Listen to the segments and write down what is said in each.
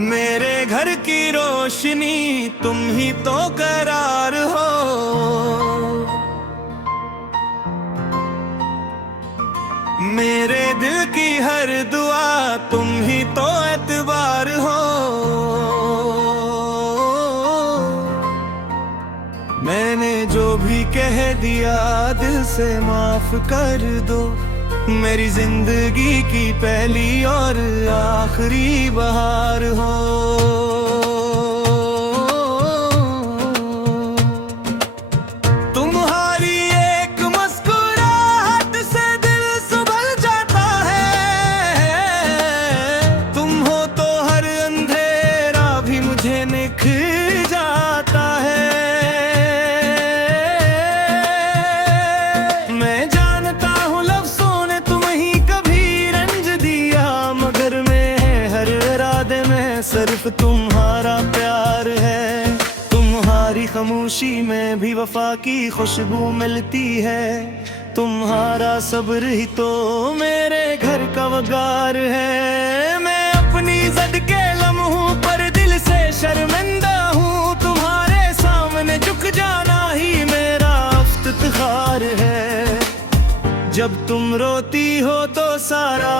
मेरे घर की रोशनी तुम ही तो करार हो। मेरे दिल की हर दुआ तुम ही तो एतबार हो। मैंने जो भी कह दिया दिल से माफ कर दो। मेरी जिंदगी की पहली और आखिरी बहार हो। तुम्हारी एक मुस्कुराहट से दिल संभल जाता है। तुम हो तो हर अंधेरा भी मुझे निखर जाता है। मैं जानता हूँ लफ्ज़ों ने तुम ही कभी रंज दिया, मगर मैं हर इरादे में सिर्फ तुम्हारा प्यार है। तुम्हारी खामोशी में भी वफा की खुशबू मिलती है। तुम्हारा सब्र ही तो मेरे घर का वगार है। मैं अपनी ज़द के लम्हों पर दिल से शर्मिंदा हूँ। तुम्हारे सामने झुक जाना ही मेरा इफ्तिखार है। जब तुम रोती हो तो सारा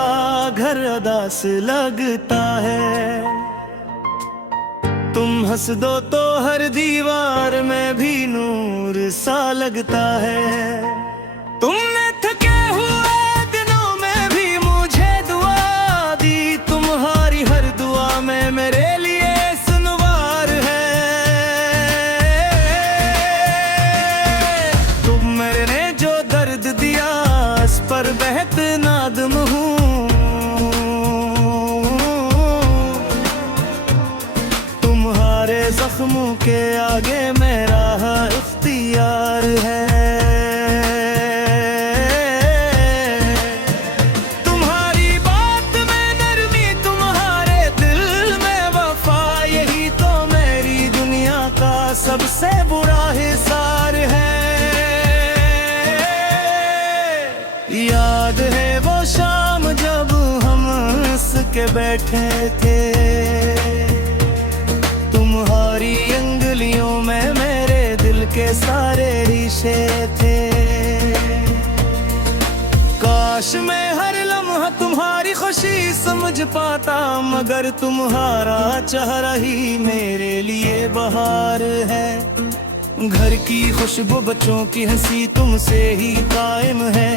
घर उदास लगता है। तुम हंस दो तो हर दीवार में भी नूर सा लगता है। तुमने थके हुए दिनों में भी मुझे दुआ दी। तुम्हारी हर दुआ में मेरे लिए सुनवार है। तुम मैंने जो दर्द दिया इस पर बेहद नादम हूँ। तुम्हारे जख्मों के आगे मेरा इख्तियार है। तुम्हारी बात में नरमी, तुम्हारे दिल में वफा, यही तो मेरी दुनिया का सबसे बुरा हिसार है। याद है वो शाम जब हम हंस के बैठे थे। तुम्हारी अंगुलियों में मेरे दिल के सारे रिश्ते थे। काश मैं हर लम्हा तुम्हारी खुशी समझ पाता, मगर तुम्हारा चेहरा ही मेरे लिए बहार है। घर की खुशबू बच्चों की हंसी तुमसे ही कायम है।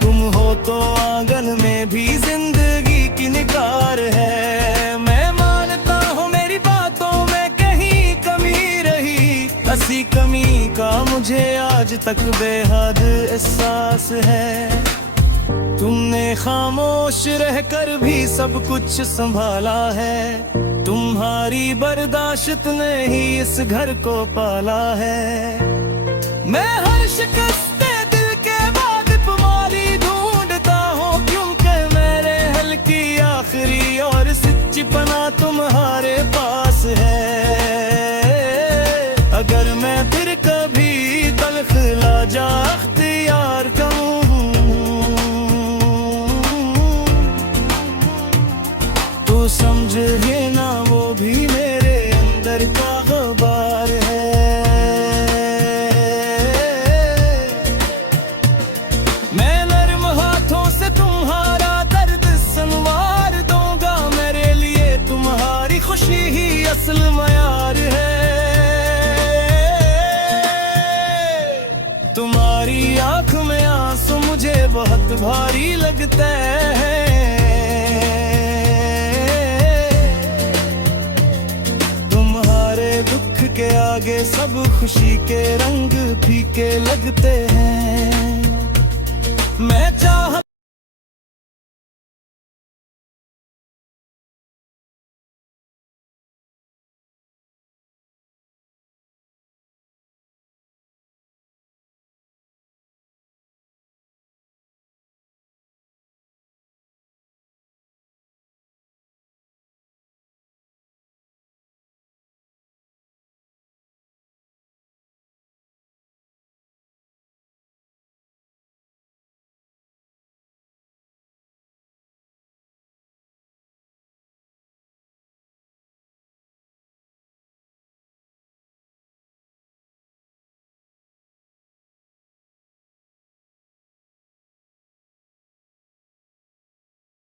तुम हो तो आंगन में भी जिंदगी की निगार है। मैं मानता हूँ मेरी बातों में कहीं कमी रही। ऐसी कमी का मुझे आज तक बेहद एहसास है। तुमने खामोश रहकर भी सब कुछ संभाला है। तुम्हारी बर्दाश्त ने ही इस घर को पाला है। मैं हर शिकस्त दिल के बाद तुम्हारी ढूंढता हूँ, क्योंकि मेरे हल की आखिरी और सच्ची पनाह तुम्हारे पास है। अगर मैं फिर कभी तल्ख लाजा अख्तियार करूँ तो समझ लेना वो भी मेरे अंदर का ग़बार है। मैं नर्म हाथों से तुम्हारा दर्द संवार दूंगा। मेरे लिए तुम्हारी खुशी ही असल मयार है। तुम्हारी आंख में आंसू मुझे बहुत भारी लगता है। दुख के आगे सब खुशी के रंग फीके लगते हैं। मैं चाह